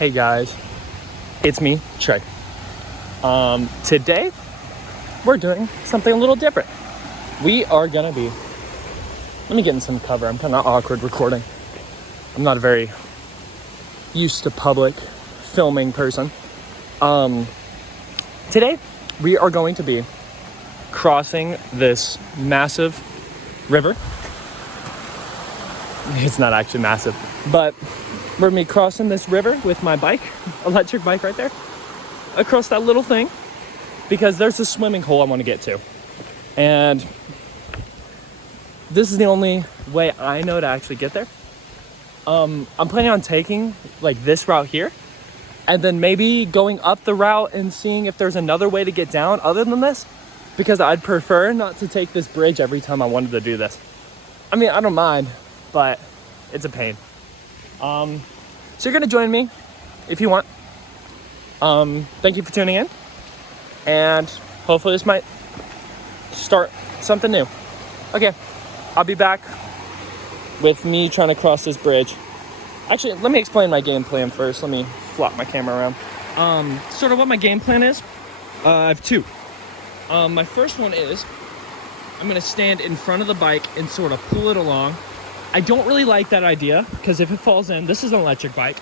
Hey guys, it's me, Trae. Today, we're doing something a little different. We are gonna be, let me get in some cover. I'm kind of awkward recording. I'm not a very used to public filming person. Today, we are going to be crossing this massive river. It's not actually massive, but we're gonna be crossing this river with my bike, electric bike right there, across that little thing, because there's a swimming hole I want to get to. And this is the only way I know to actually get there. I'm planning on taking like this route here, and then maybe going up the route and seeing if there's another way to get down other than this, because I'd prefer not to take this bridge every time I wanted to do this. I mean, I don't mind, but it's a pain. So you're gonna join me if you want. Thank you for tuning in, and hopefully this might start something new. Okay, I'll be back with me trying to cross this bridge. Actually, let me explain my game plan first. Let me flop my camera around. Sort of what my game plan is. I have two. My first one is I'm gonna stand in front of the bike and sort of pull it along. I don't really like that idea, because if it falls in, this is an electric bike,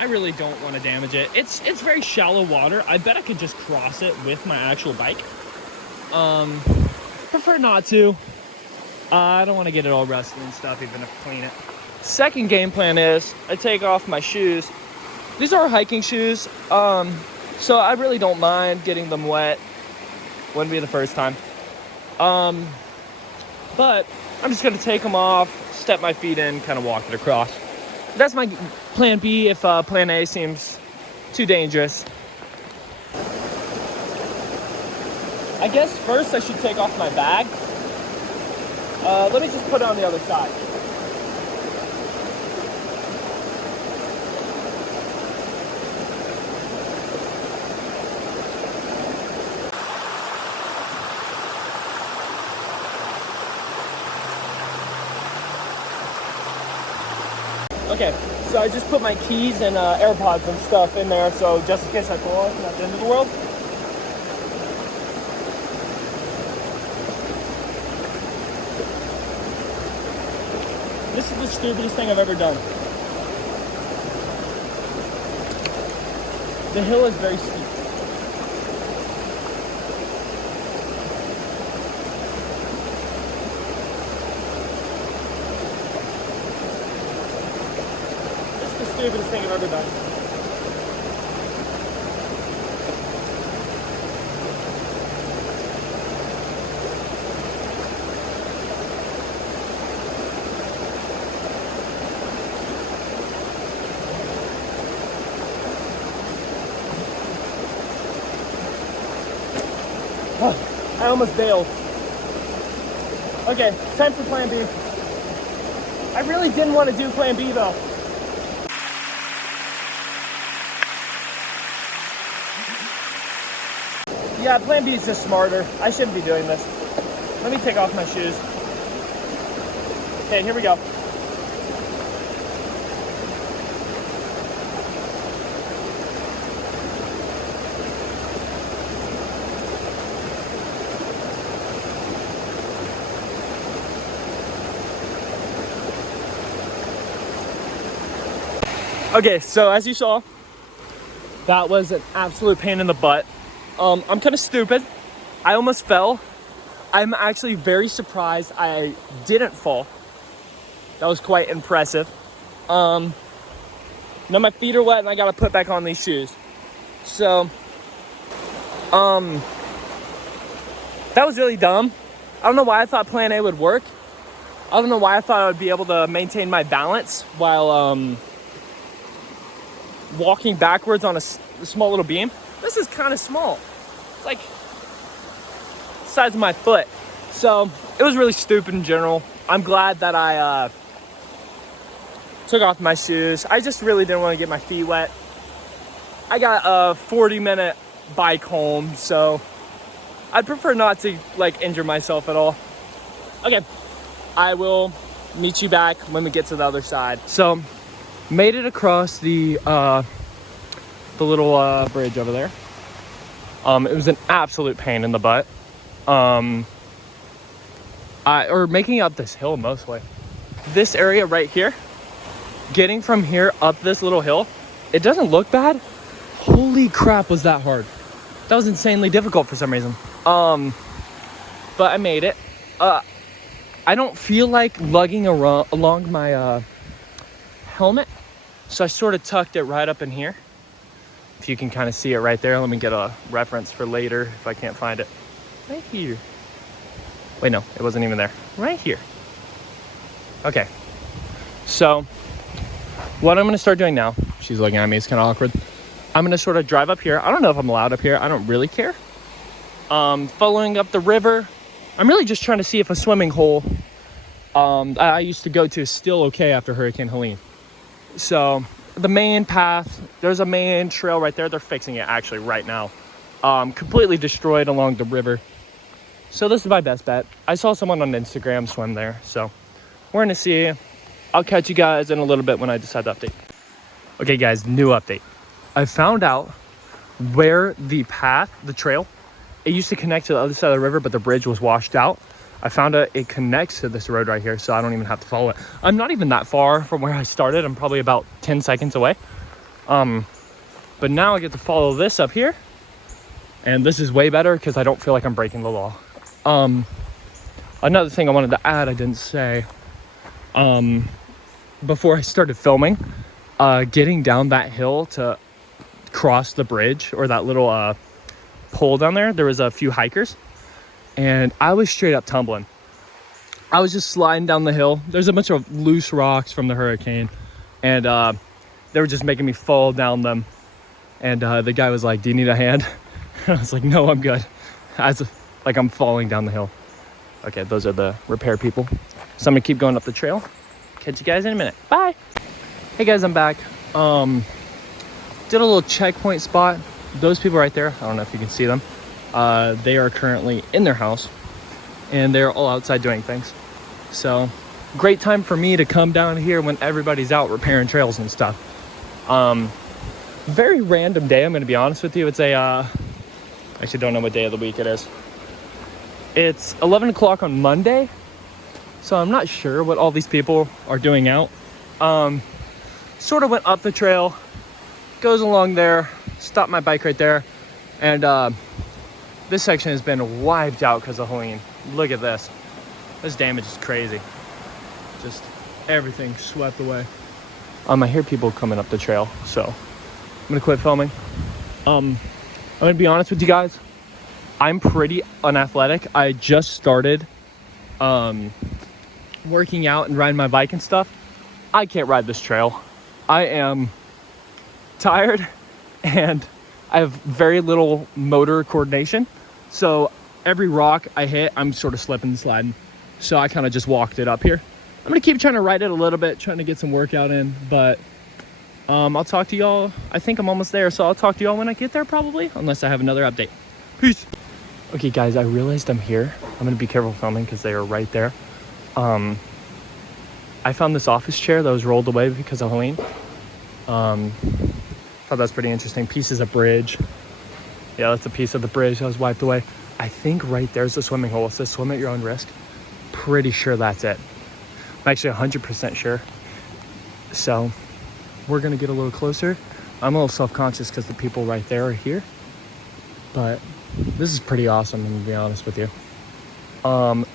I really don't want to damage it. It's very shallow water. I bet I could just cross it with my actual bike. Prefer not to. I don't want to get it all rusty and stuff, even if I clean it. Second game plan is I take off my shoes. These are hiking shoes, so I really don't mind getting them wet. Wouldn't be the first time. But I'm just gonna take them off, step my feet in, kind of walk it across. That's my plan B if plan A seems too dangerous. I guess first I should take off my bag. Let me just put it on the other side. Okay, so I just put my keys and AirPods and stuff in there, so just in case I fall, it's not the end of the world. This is the stupidest thing I've ever done. The hill is very steep. Stupidest thing I've ever done. I almost bailed. Okay, time for plan B. I really didn't want to do plan B though. Yeah, plan B is just smarter. I shouldn't be doing this. Let me take off my shoes. Okay, here we go. Okay, so as you saw, that was an absolute pain in the butt. I'm kind of stupid. I almost fell. I'm actually very surprised I didn't fall. That was quite impressive. Now my feet are wet and I gotta put back on these shoes. So, that was really dumb. I don't know why I thought plan A would work. I don't know why I thought I would be able to maintain my balance while, walking backwards on a small little beam. This is kind of small. It's like the size of my foot. So it was really stupid in general. I'm glad that I took off my shoes. I just really didn't want to get my feet wet. I got a 40-minute bike home, so I'd prefer not to like injure myself at all. Okay, I will meet you back when we get to the other side. So made it across the the little bridge over there. It was an absolute pain in the butt. Or making up this hill mostly. This area right here, getting from here up this little hill, it doesn't look bad. Holy crap, was that hard. That was insanely difficult for some reason. But I made it. I don't feel like lugging along my helmet, so I sort of tucked it right up in here. If you can kind of see it right there. Let me get a reference for later if I can't find it. Right here. Wait, no, it wasn't even there. Right here. Okay. So, what I'm going to start doing now, she's looking at me, it's kind of awkward. I'm going to sort of drive up here. I don't know if I'm allowed up here. I don't really care. Following up the river. I'm really just trying to see if a swimming hole I used to go to is still okay after Hurricane Helene. So, the main path, there's a main trail right there. They're fixing it actually right now. Completely destroyed along the river. So this is my best bet. I saw someone on Instagram swim there. So we're going to see. I'll catch you guys in a little bit when I decide to update. Okay, guys, new update. I found out where the path, the trail, it used to connect to the other side of the river, but the bridge was washed out. I found out it connects to this road right here, so I don't even have to follow it. I'm not even that far from where I started. I'm probably about 10 seconds away. But now I get to follow this up here. And this is way better because I don't feel like I'm breaking the law. Another thing I wanted to add, I didn't say, before I started filming, getting down that hill to cross the bridge or that little pole down there was a few hikers and I was straight up tumbling. I was just sliding down the hill. There's a bunch of loose rocks from the hurricane and they were just making me fall down them. And the guy was like, "Do you need a hand?" I was like, "No, I'm good." Like I'm falling down the hill. Okay, those are the repair people. So I'm gonna keep going up the trail. Catch you guys in a minute. Bye. Hey guys, I'm back. Did a little checkpoint spot. Those people right there, I don't know if you can see them. They are currently in their house and they're all outside doing things. So great time for me to come down here when everybody's out repairing trails and stuff. Very random day, I'm gonna be honest with you. It's a, actually don't know what day of the week it is. It's 11 o'clock on Monday, so I'm not sure what all these people are doing out. Sort of went up the trail, goes along there, stopped my bike right there, and this section has been wiped out because of Helene. Look at this. This damage is crazy. Just everything swept away. I hear people coming up the trail, so I'm gonna quit filming. I'm gonna be honest with you guys. I'm pretty unathletic. I just started working out and riding my bike and stuff. I can't ride this trail. I am tired and I have very little motor coordination. So every rock I hit, I'm sort of slipping and sliding. So I kind of just walked it up here. I'm gonna keep trying to ride it a little bit, trying to get some workout in, but I'll talk to y'all. I think I'm almost there, so I'll talk to y'all when I get there probably, unless I have another update. Peace. Okay guys, I realized I'm here. I'm gonna be careful filming because they are right there. I found this office chair that was rolled away because of Helene. Thought that's pretty interesting. Pieces of bridge. Yeah, that's a piece of the bridge that was wiped away. I think right there's the swimming hole. It says swim at your own risk. Pretty sure that's it. I'm actually 100% sure. So we're gonna get a little closer. I'm a little self-conscious because the people right there are here. But this is pretty awesome, I'm gonna be honest with you.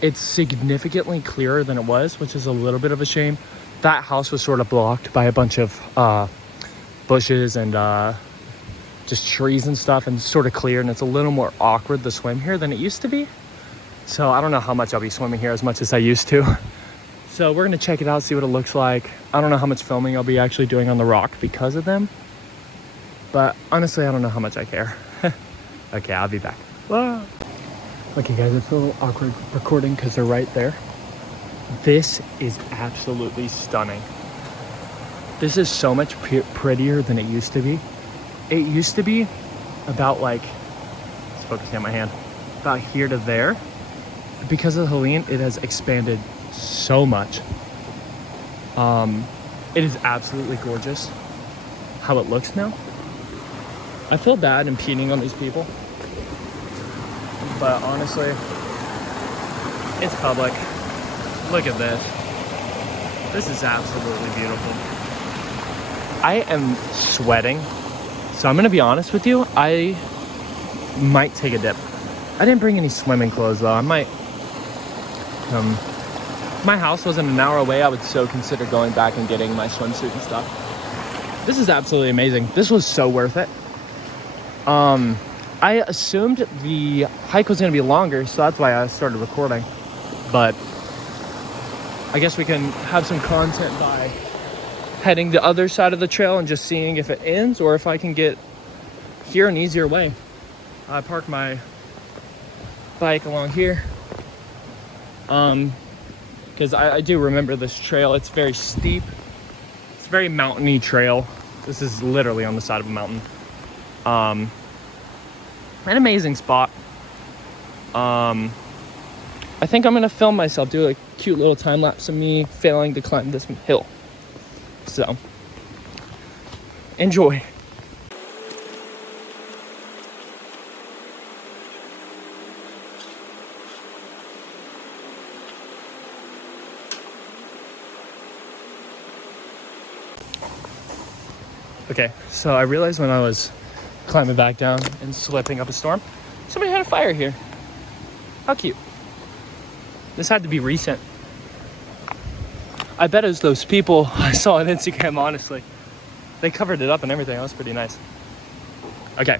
It's significantly clearer than it was, which is a little bit of a shame. That house was sort of blocked by a bunch of bushes and just trees and stuff, and sort of clear, and it's a little more awkward to swim here than it used to be. So I don't know how much I'll be swimming here as much as I used to. So we're gonna check it out, see what it looks like. I don't know how much filming I'll be actually doing on the rock because of them, but honestly, I don't know how much I care. Okay, I'll be back. Whoa. Okay guys, it's a little awkward recording because they're right there. This is absolutely stunning. This is so much prettier than it used to be. It used to be about like, it's focusing on my hand, about here to there. Because of Helene, it has expanded so much. It is absolutely gorgeous how it looks now. I feel bad impeding on these people, but honestly, it's public. Look at this. This is absolutely beautiful. I am sweating, so I'm gonna be honest with you. I might take a dip. I didn't bring any swimming clothes though. I might, if my house wasn't an hour away, I would so consider going back and getting my swimsuit and stuff. This is absolutely amazing. This was so worth it. I assumed the hike was gonna be longer, so that's why I started recording. But I guess we can have some content by heading the other side of the trail and just seeing if it ends or if I can get here an easier way. I parked my bike along here because I do remember this trail. It's very steep. It's a very mountainy trail. This is literally on the side of a mountain. An amazing spot. I think I'm gonna film myself, do a cute little time lapse of me failing to climb this hill. So, enjoy. Okay, so I realized when I was climbing back down and slipping up a storm, somebody had a fire here. How cute. This had to be recent. I bet it was those people I saw on Instagram, honestly. They covered it up and everything. That was pretty nice. Okay,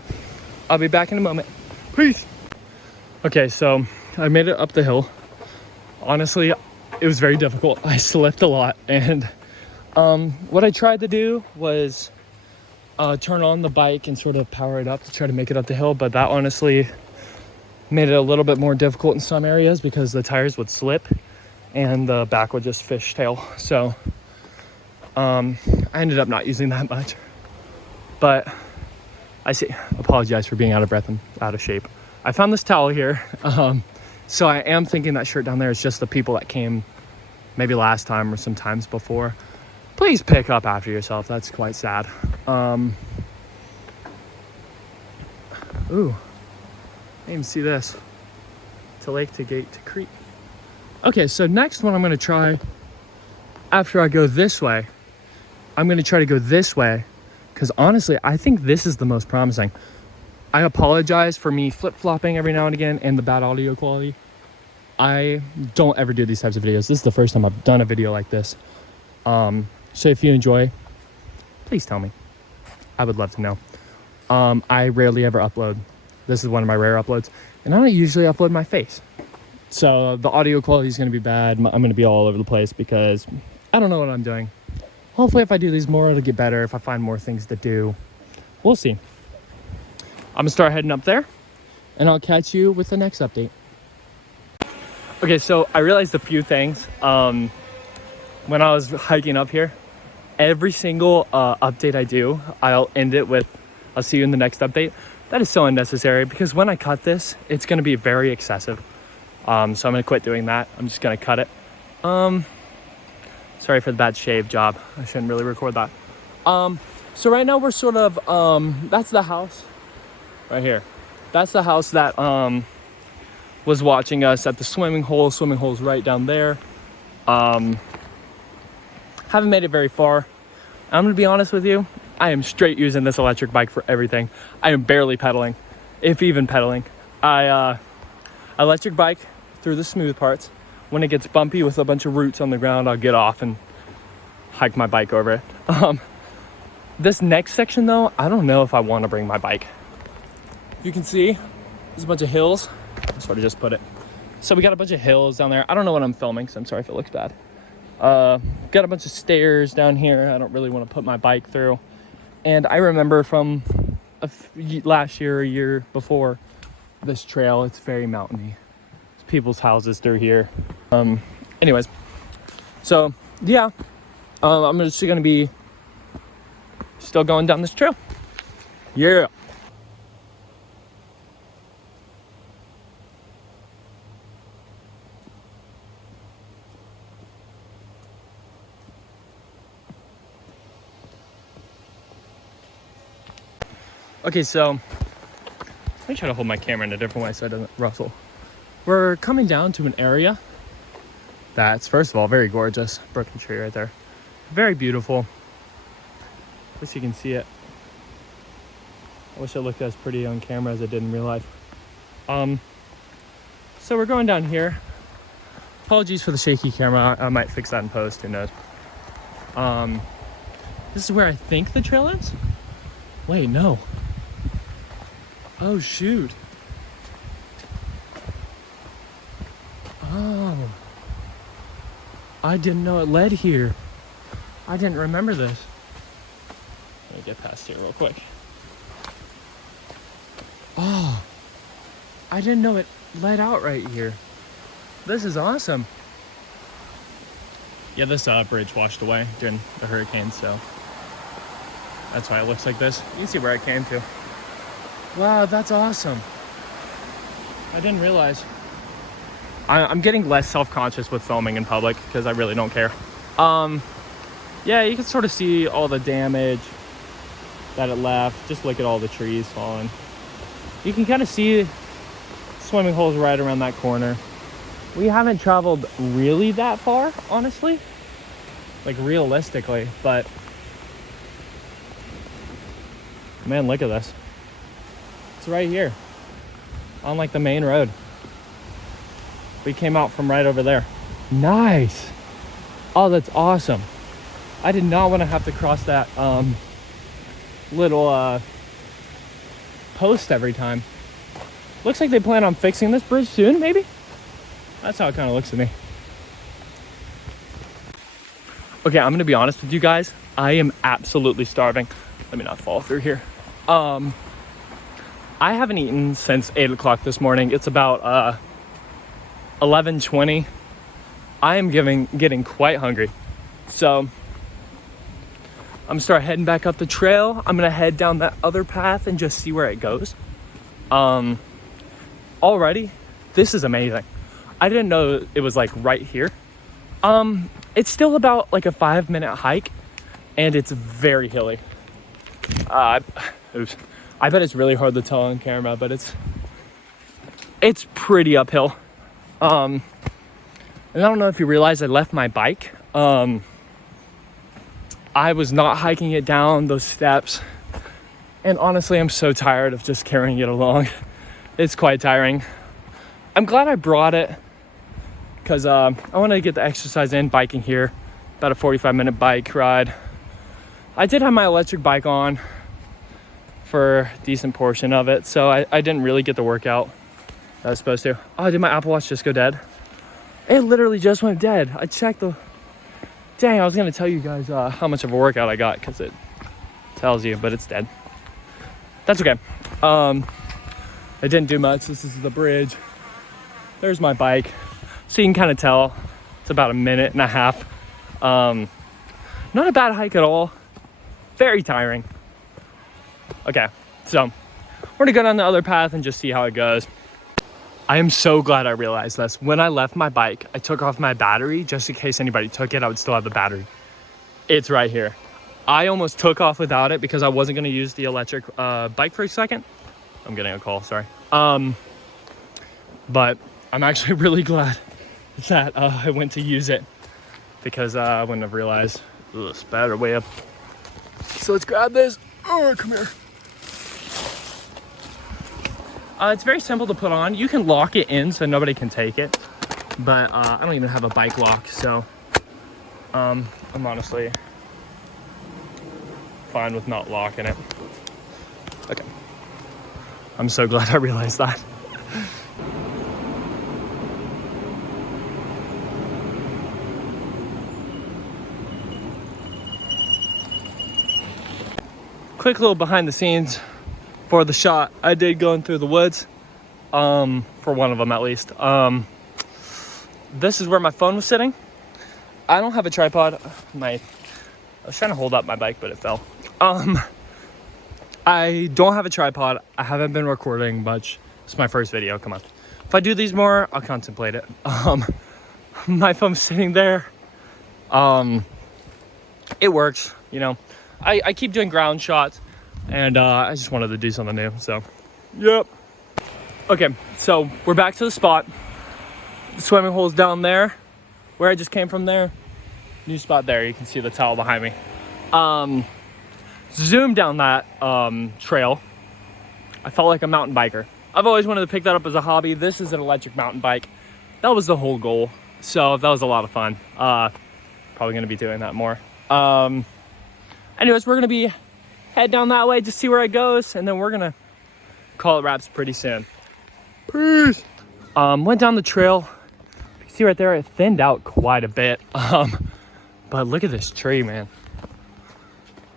I'll be back in a moment. Peace. Okay, so I made it up the hill. Honestly, it was very difficult. I slipped a lot. And what I tried to do was turn on the bike and sort of power it up to try to make it up the hill. But that honestly made it a little bit more difficult in some areas because the tires would slip and the back would just fishtail. So I ended up not using that much. But apologize for being out of breath and out of shape. I found this towel here. So I am thinking that shirt down there is just the people that came maybe last time or some times before. Please pick up after yourself. That's quite sad. Ooh, I didn't even see this. To lake, to gate, to creek. Okay, so next one I'm gonna try, after I go this way, I'm gonna try to go this way, because honestly, I think this is the most promising. I apologize for me flip-flopping every now and again and the bad audio quality. I don't ever do these types of videos. This is the first time I've done a video like this. So if you enjoy, please tell me. I would love to know. I rarely ever upload. This is one of my rare uploads, and I don't usually upload my face. So the audio quality is going to be bad. I'm going to be all over the place because I don't know what I'm doing. Hopefully if I do these more, it'll get better. If I find more things to do, we'll see. I'm gonna start heading up there and I'll catch you with the next update. Okay, so I realized a few things when I was hiking up here. Every single update I do, I'll end it with, I'll see you in the next update. That is so unnecessary because when I cut this, it's gonna be very excessive. So I'm gonna quit doing that. I'm just gonna cut it. Sorry for the bad shave job. I shouldn't really record that. So right now we're sort of, that's the house right here. That's the house that was watching us at the swimming hole. Swimming hole's right down there. Haven't made it very far. I'm gonna be honest with you. I am straight using this electric bike for everything. I am barely pedaling, if even pedaling. Electric bike through the smooth parts. When it gets bumpy with a bunch of roots on the ground, I'll get off and hike my bike over it. This next section though, I don't know if I want to bring my bike. You can see there's a bunch of hills. That's what I just put it. So we got a bunch of hills down there. I don't know what I'm filming, so I'm sorry if it looks bad. Got a bunch of stairs down here. I don't really want to put my bike through. And I remember from last year or a year before, this trail, it's very mountainy. There's people's houses through here. Anyways, so yeah, I'm just gonna be still going down this trail. Yeah. Okay, so let me try to hold my camera in a different way so it doesn't rustle. We're coming down to an area that's, first of all, very gorgeous. Broken tree right there. Very beautiful. At least you can see it. I wish it looked as pretty on camera as it did in real life. So we're going down here. Apologies for the shaky camera. I might fix that in post, who knows. This is where I think the trail is. Wait, no. Oh, shoot. Oh. I didn't know it led here. I didn't remember this. Let me get past here real quick. Oh. I didn't know it led out right here. This is awesome. Yeah, this bridge washed away during the hurricane, so that's why it looks like this. You can see where it came to. Wow, that's awesome. I didn't realize. I'm getting less self-conscious with filming in public because I really don't care. Yeah, you can sort of see all the damage that it left. Just look at all the trees falling. You can kind of see swimming holes right around that corner. We haven't traveled really that far, honestly, like realistically, but man, look at this. It's right here on like the main road. We came out from right over there. Nice. Oh, that's awesome. I did not want to have to cross that little post every time. Looks like they plan on fixing this bridge soon, maybe? That's how it kind of looks to me. Okay, I'm gonna be honest with you guys. I am absolutely starving. Let me not fall through here. I haven't eaten since 8 o'clock this morning. It's about 11:20. I am getting quite hungry. So I'm gonna start heading back up the trail. I'm gonna head down that other path and just see where it goes. Already, this is amazing. I didn't know it was like right here. It's still about like a 5-minute hike and it's very hilly. Oops. I bet it's really hard to tell on camera, but it's pretty uphill. And I don't know if you realize I left my bike. I was not hiking it down those steps. And honestly, I'm so tired of just carrying it along. It's quite tiring. I'm glad I brought it because I wanted to get the exercise in biking here. About a 45-minute bike ride. I did have my electric bike on for a decent portion of it, so I didn't really get the workout that I was supposed to. Oh, did my Apple Watch just go dead? It literally just went dead. I checked the... Dang, I was gonna tell you guys how much of a workout I got because it tells you, but it's dead. That's okay. I didn't do much. This is the bridge. There's my bike. So you can kind of tell it's about a minute and a half. Not a bad hike at all. Very tiring. Okay, so we're gonna go down the other path and just see how it goes. I am so glad I realized this. When I left my bike, I took off my battery just in case anybody took it, I would still have the battery. It's right here. I almost took off without it because I wasn't gonna use the electric bike for a second. I'm getting a call, sorry. But I'm actually really glad that I went to use it because I wouldn't have realized. Ugh, spatter way up. So let's grab this. Oh, come here. It's very simple to put on. You can lock it in so nobody can take it, but I don't even have a bike lock, so I'm honestly fine with not locking it. Okay. I'm so glad I realized that. Quick little behind the scenes for the shot I did going through the woods, for one of them at least. This is where my phone was sitting. I don't have a tripod. I was trying to hold up my bike, but it fell. I don't have a tripod. I haven't been recording much. It's my first video, come on. If I do these more, I'll contemplate it. My phone's sitting there. It works, you know. I keep doing ground shots. and I just wanted to do something new, so yep. Okay, so we're back to the spot. The swimming hole's down there where I just came from. There, new spot there. You can see the towel behind me. Zoom down that trail. I felt like a mountain biker. I've always wanted to pick that up as a hobby. This is an electric mountain bike. That was the whole goal. So that was a lot of fun. Probably gonna be doing that more. Anyways, we're gonna be head down that way, just see where it goes, and then we're gonna call it wraps pretty soon. Peace. Went down the trail. You can see right there, it thinned out quite a bit. But look at this tree, man.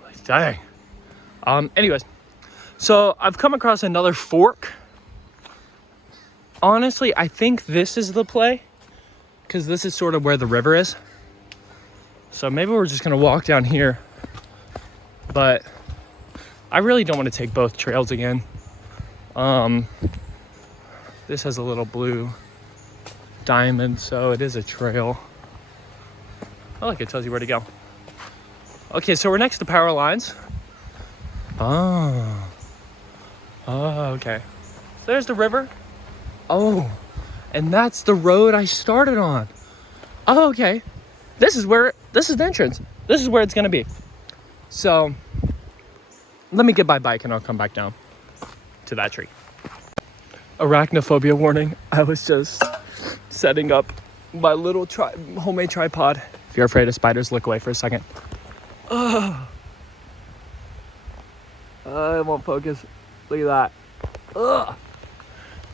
Like, dang. Anyways, so I've come across another fork. Honestly, I think this is the play, because this is sort of where the river is. So maybe we're just gonna walk down here, but I really don't want to take both trails again. This has a little blue diamond, so it is a trail. I like it tells you where to go. Okay, so we're next to power lines. Oh, okay. So there's the river. Oh, and that's the road I started on. Oh, okay. This is the entrance. This is where it's gonna be. So let me get my bike and I'll come back down to that tree. Arachnophobia warning. I was just setting up my little homemade tripod. If you're afraid of spiders, look away for a second. Oh, I won't focus. Look at that. Ugh.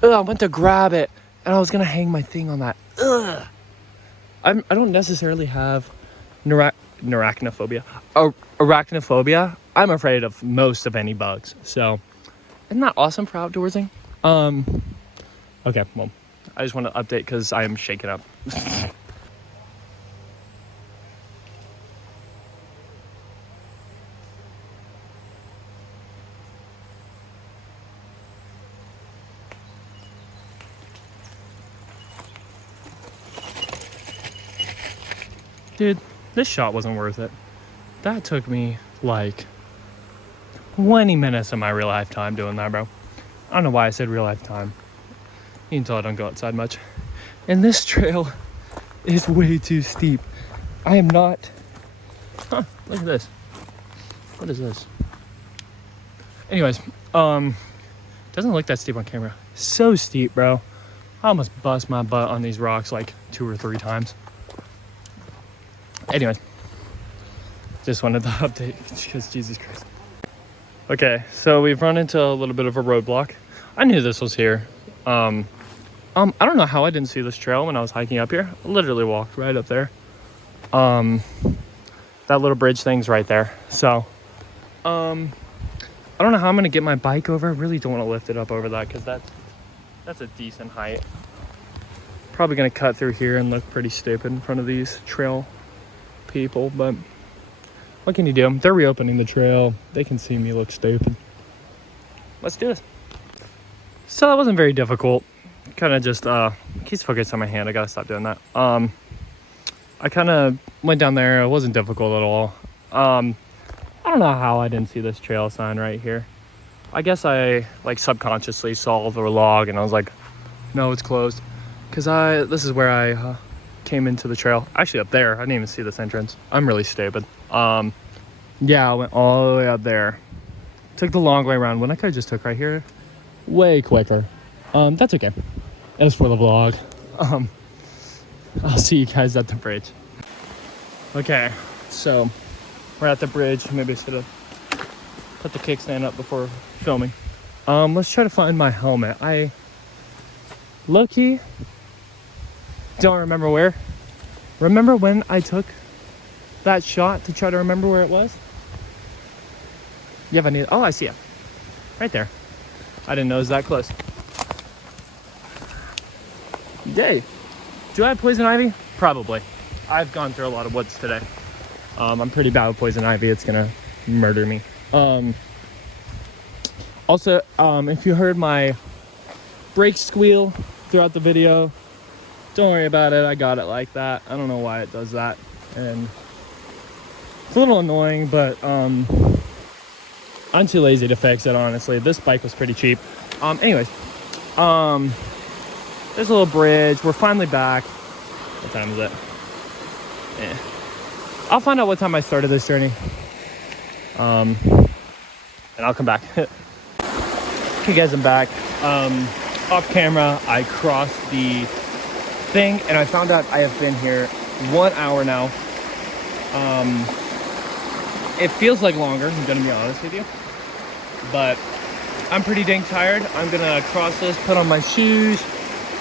I went to grab it and I was gonna hang my thing on that. Ugh. I don't necessarily have arachnophobia. Arachnophobia. I'm afraid of most of any bugs. So, isn't that awesome for outdoorsing? Okay, well, I just want to update because I am shaken up. Dude, this shot wasn't worth it. That took me like 20 minutes of my real life time doing that, bro. I don't know why I said real life time. You can tell I don't go outside much. And this trail is way too steep. I am not... Huh, look at this. What is this? Anyways, doesn't look that steep on camera. So steep, bro. I almost bust my butt on these rocks like 2 or 3 times. Anyways, just wanted to update because Jesus Christ. Okay, so we've run into a little bit of a roadblock. I knew this was here. I don't know how I didn't see this trail when I was hiking up here. I literally walked right up there. That little bridge thing's right there. So, I don't know how I'm gonna get my bike over. I really don't want to lift it up over that because that's a decent height. Probably gonna cut through here and look pretty stupid in front of these trail people, but what can you do? They're reopening the trail. They can see me look stupid. Let's do this. So that wasn't very difficult. Kind of just keeps focused on my hand. I gotta stop doing that. I kind of went down there. It wasn't difficult at all. I don't know how I didn't see this trail sign right here. I guess I like subconsciously saw the log and I was like, no, it's closed, because this is where I came into the trail. Actually up there, I didn't even see this entrance. I'm really stupid. Yeah, I went all the way up there, took the long way around when I could have just took right here way quicker. That's okay. It was for the vlog. I'll see you guys at the bridge. Okay, so we're at the bridge. Maybe I should have put the kickstand up before filming. Let's try to find my helmet. I low-key don't remember where. Remember when I took that shot to try to remember where it was? You have a new... Oh, I see it. Right there. I didn't know it was that close. Yay. Do I have poison ivy? Probably. I've gone through a lot of woods today. I'm pretty bad with poison ivy. It's gonna murder me. Also, if you heard my brake squeal throughout the video, don't worry about it. I got it like that. I don't know why it does that, and it's a little annoying, but I don't I'm too lazy to fix it, honestly. This bike was pretty cheap. Anyways, there's a little bridge. We're finally back. What time is it? I'll find out what time I started this journey. And I'll come back. Okay guys, I'm back. Off camera, I crossed the thing and I found out I have been here 1 hour now. It feels like longer, I'm gonna be honest with you, but I'm pretty dang tired. I'm gonna cross this, put on my shoes,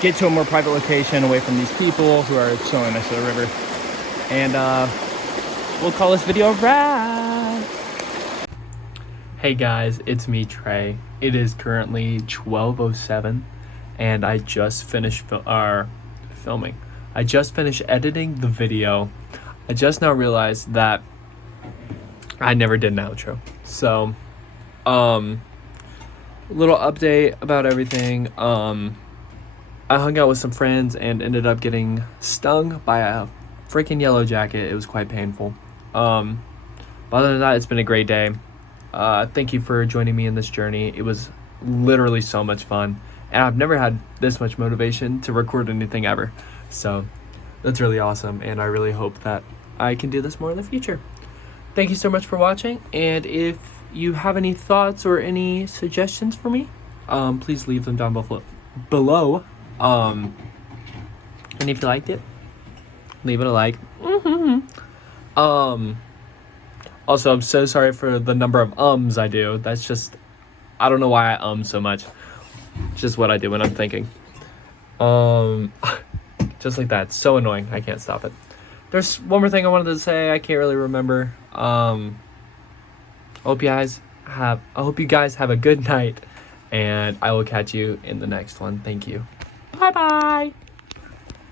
get to a more private location away from these people who are chilling next to the river, and we'll call this video a wrap. Hey guys, it's me, Trae. It is currently 12:07 and I just finished filming. I just finished editing the video. I just now realized that I never did an outro. So, little update about everything. I hung out with some friends and ended up getting stung by a freaking yellow jacket. It was quite painful. But other than that, it's been a great day. Thank you for joining me in this journey. It was literally so much fun. And I've never had this much motivation to record anything ever. So that's really awesome. And I really hope that I can do this more in the future. Thank you so much for watching. And if you have any thoughts or any suggestions for me, please leave them down below. And if you liked it, leave it a like. Also, I'm so sorry for the number of ums I do. That's just, I don't know why I so much. It's just what I do when I'm thinking. Just like that. It's so annoying. I can't stop it. There's one more thing I wanted to say. I can't really remember. I hope you guys have a good night, and I will catch you in the next one. Thank you. Bye-bye.